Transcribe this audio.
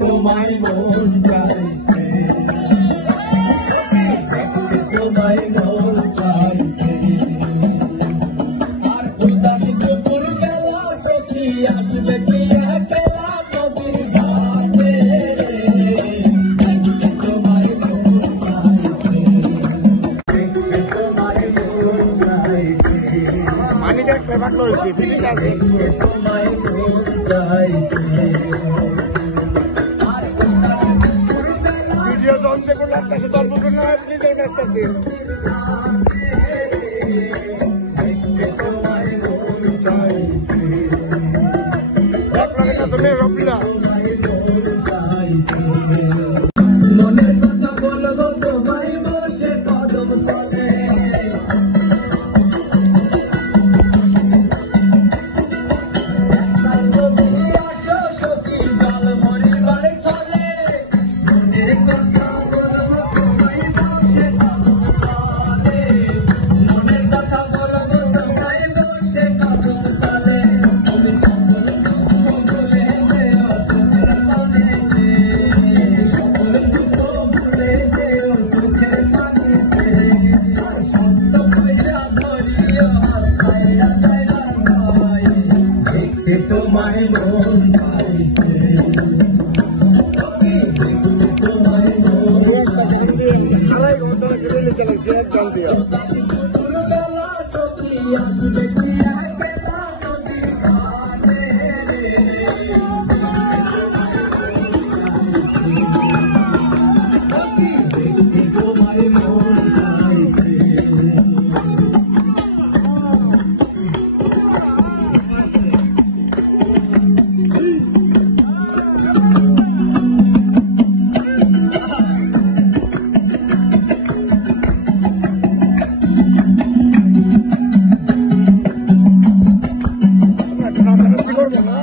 তোমায় মন চাইছে, তোমায় মন চাইছে। আর উদাস দুপুর বেলা সখী আসবে কি একলা নদীর ঘাটে, তোমায় মন চাইছে, তোমায় মন চাইছে। মানিকা পেপার করেছি ঠিক আছে, তোমায় মন চাইছে। অন্ধে করলে একটা সে দল বলবেন না নিজের কাছে মনের কথা বলবো তোমায় বসে কদম তলে, আসো সখী জল মরির বাড়ি চলে। মনের কথা বলবো তোমায় বসে কদম তলে, মনের কথা বলবো তোমায় বসে কদম তলে। তুমি সকল দুঃখ ভুলে যেও চোখের পানিতে, সকল দুঃখ ভুলে যেও চোখের পানিতে। আর শব্দ কইরা ধরিও হাত ছাইরা ছাইরা নয়, দেখতে তোমায় মন চাইছে, তোমায় মন চাইছে। খেলাই ঘন্টা গেলে চালাইছে একদম দিয়ে দুপুরবেলা সখী আসবে কি একলা নদীর ঘাটে, দেখতে তোমায় মন চাইছে। করবো না